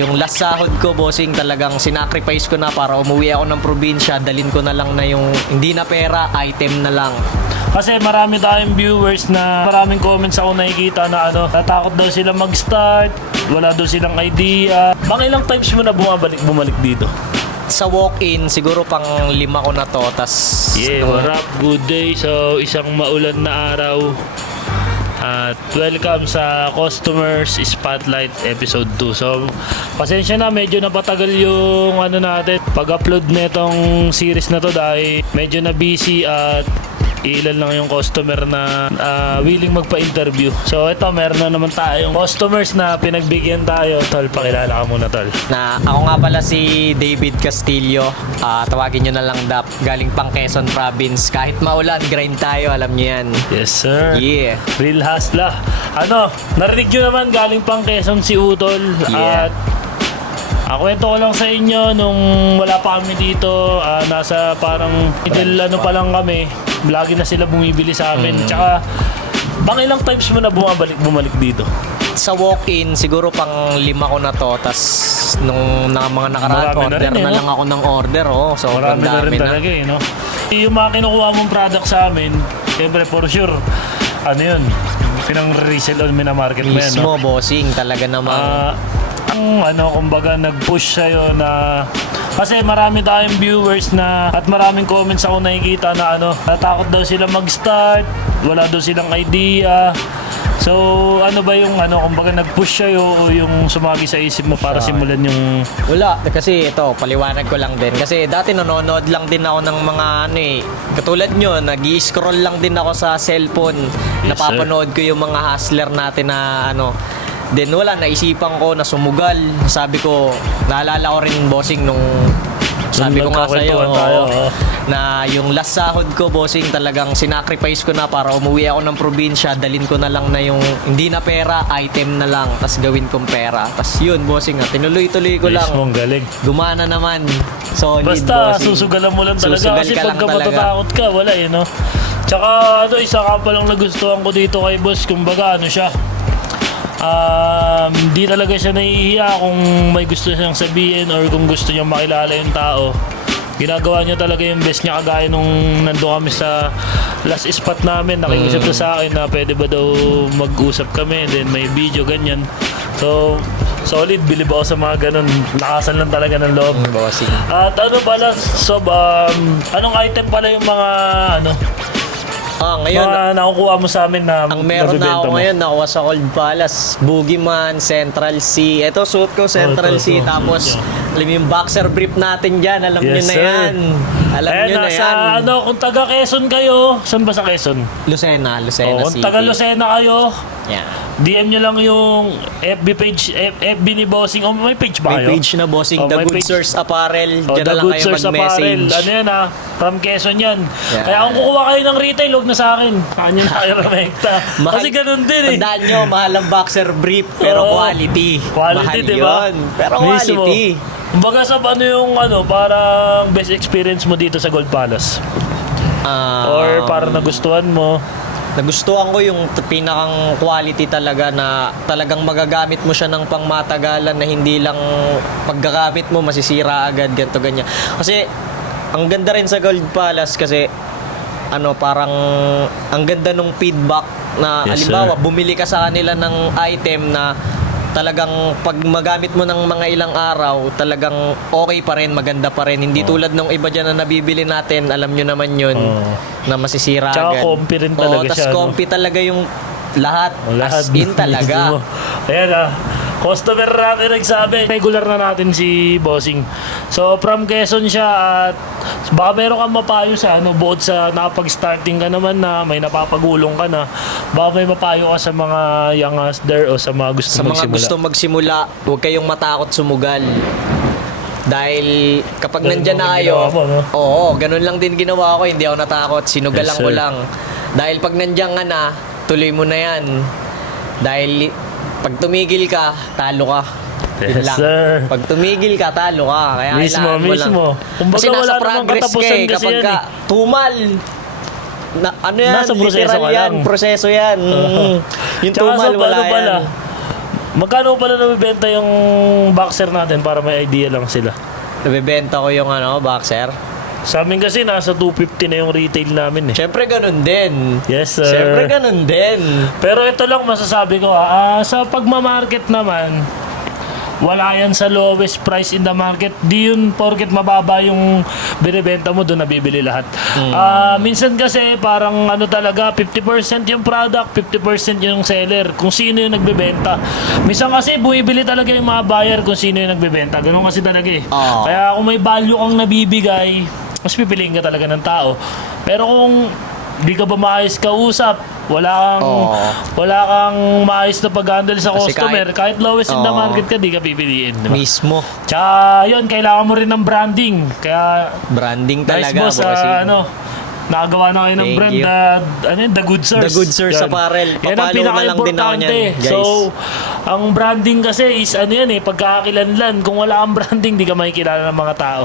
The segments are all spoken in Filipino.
Yung last sahod ko, bossing, talagang sinacrifice ko na para umuwi ako ng probinsya. Dalin ko na lang na yung hindi na pera, item na lang. Kasi marami tayong viewers na maraming comments ako nakikita na natakot daw sila mag-start, wala daw silang idea. Mga ilang times mo na bumalik dito? Sa walk-in, siguro pang 5 ko na to. Yeah, what up? Good day. So, isang maulan na araw. At welcome sa Customers Spotlight Episode 2. So, pasensya na, medyo napatagal yung natin, pag-upload netong series na to dahil medyo na busy at ilan lang yung customer na willing magpa-interview. So, ito, meron na naman tayong customers na pinagbigyan tayo. Tol, pakilala ka muna, Tol. Ako nga pala si David Castillo. Tawagin nyo na lang DAP. Galing pang Quezon Province. Kahit maulan, grind tayo. Alam nyo yan. Yes, sir. Yeah. Real hustler. Narinig nyo naman galing pang Quezon si Utol. Yeah. At kwento ko lang sa inyo nung wala pa kami dito. Nasa parang middle pa lang kami. Lagi na sila bumibili sa amin. Tsaka, bang ilang times mo na bumalik dito? Sa walk-in, siguro pang 5 ko na to. Tas nung mga nakaraan, Marami na order rin, na lang ako ng order. Sobrang Marami na rin dami na. talaga no? Yung mga kinukuha mong product sa amin, siyempre for sure, yun, pinang-resell on minamarket mo yan, Mismo, bossing. Talaga namang kumbaga nag-push sa'yo na kasi marami tayong viewers na at maraming comments ako nakikita na natakot daw sila mag-start, wala daw silang idea. So, ba yung kumbaga nag-push sa'yo o yung sumagi sa isip mo para simulan yung... Wala, kasi ito, paliwanag ko lang din. Kasi dati nanonood lang din ako ng mga katulad nyo, nag-i-scroll lang din ako sa cellphone. Yes, Napapanood ko yung mga hustler natin na Then wala, naisipan ko na sumugal. Sabi ko, naalala ko rin, bossing, nung sabi ko nga sa'yo na yung last sahod ko, bossing, talagang sinacrifice ko na para umuwi ako ng probinsya. Dalin ko na lang na yung hindi na pera, item na lang. Tapos gawin kong pera. Tapos yun, bossing, tinuloy-tuloy ko lang. Ang galing. Gumana naman. Solid, Basta bossing. susugalan mo lang talaga. Susugal Kasi ka lang pagka talaga. matatakot ka, wala no? Tsaka isa ka pa lang nagustuhan ko dito kay boss. Kumbaga siya, di talaga siya nahihiya kung may gusto siyang sabihin or kung gusto niyang makilala yung tao. Ginagawa niya talaga yung best niya, kagaya nung nandun kami sa last spot namin. Nakiusap na sa akin na pwede ba daw mag-usap kami, then may video, ganyan. So, solid, bilib ako sa mga ganun. Lakasan lang talaga ng loob. Bossing. At pala, anong item pala yung mga Ngayon, mga nakukuha mo sa amin na ang meron na ako ngayon, nakuha sa Cold Palace, Boogeyman, Central C. Ito, suot ko, Central C. Tapos, alam mo yung boxer brief natin dyan. Alam nyo na yan. Alam nyo na yan. Kung taga Quezon kayo, saan ba sa Quezon? Lucena Kung City. taga Lucena kayo, Yeah. DM nyo lang yung FB page, FB ni Bossing. May page ba May kayo? page na, bossing. The may Good page. Source Apparel. Diyan na The lang Good kayo Source Apparel. mag-message. Yan from Quezon yan. Yeah. Kaya kung kukuha kayo ng retail, huwag na sa akin. Kanya na kayo remekta. Kasi ganun din Tandaan nyo, mahal ang boxer brief, pero quality. Quality, mahal diba? yun, pero Mismo. quality. Kumbaga sa parang best experience mo dito sa Gold Palace? Or parang nagustuhan mo? Nagustuhan ko yung pinakang quality talaga na talagang magagamit mo siya ng pangmatagalan na hindi lang paggagamit mo masisira agad, ganito ganyan. Kasi ang ganda rin sa Gold Palace kasi parang ang ganda nung feedback na Yes, halimbawa sir. bumili ka sa kanila ng item na talagang pag magamit mo ng mga ilang araw, talagang okay pa rin, maganda pa rin. Hindi tulad nung iba dyan na nabibili natin, alam nyo naman yun, na masisira Tsaka agad. comfy rin talaga siya. Tas comfy talaga yung lahat. As in talaga. Ayan customer natin nagsabi. Regular na natin si Bossing. So from Quezon siya at baka meron kang mapayo sa bukod sa nakapag-starting ka naman na may napapagulong ka na, baka may mapayo ka sa mga young hustler o sa mga gusto Sa mga gusto magsimula, huwag kayong matakot sumugal. Dahil kapag Ganun nandyan din na kayo, ginawa mo, no? oo, ganun lang din ginawa ko, hindi ako natakot, sinugalan Yes, ko sir. lang. Dahil pag nandyan ka na, tuloy mo na yan. Dahil pag tumigil ka, talo ka. Yun Yes, lang. sir. Pag tumigil ka, talo ka. Kaya Mismo, kailangan mo lang. mismo. Kumbaga, Kasi nasa wala namang progress ka katapusan kasi kapag yan ka tumal. Yan, Nasa proseso literal ka yan, lang. proseso yan. Yung Tsaka tumal, wala yan. Magkano pala nabibenta yung boxer natin para may idea lang sila? Nabibenta ko yung boxer. Sa amin kasi nasa 250 na yung retail namin eh. Siyempre ganun din. Yes sir. Siyempre ganun din. Pero ito lang masasabi ko, sa pagmamarket naman, wala yan sa lowest price in the market. Di yun porket mababa yung binibenta mo, doon nabibili lahat. Minsan kasi parang talaga, 50% yung product, 50% yung seller. Kung sino yung nagbebenta. Minsan kasi bumibili talaga yung mga buyer kung sino yung nagbebenta. Ganun kasi talaga eh. Oo. Kaya kung may value kang nabibigay, mas pipiliin ka talaga ng tao. Pero kung di ka ba maayos kausap, wala kang maayos na pag-handle sa Kasi customer, kahit lowest in the Oo. market ka, di ka pipiliin. Diba? Mismo. Tsaka yun, kailangan mo rin ng branding. Kaya, Branding nice talaga. boss, bossing. nakagawa na kayo ng Thank brand you. The Good Sirs. The Good Sirs Yan. Apparel. Yan ang Papalo na lang din ako pinaka-importante. niyan, guys. So, ang branding kasi is pagkakakilanlan. Kung wala kang branding, di ka makikilala ng mga tao.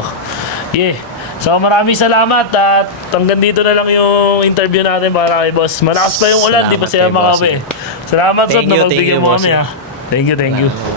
Yeah. So maraming salamat at hanggang dito na lang yung interview natin para kay boss. Malakas pa yung ulan, di pa Salamat sila kay boss, makawi. Salamat sa Thank you, napagbigyan mo boss. kami ha. Thank you.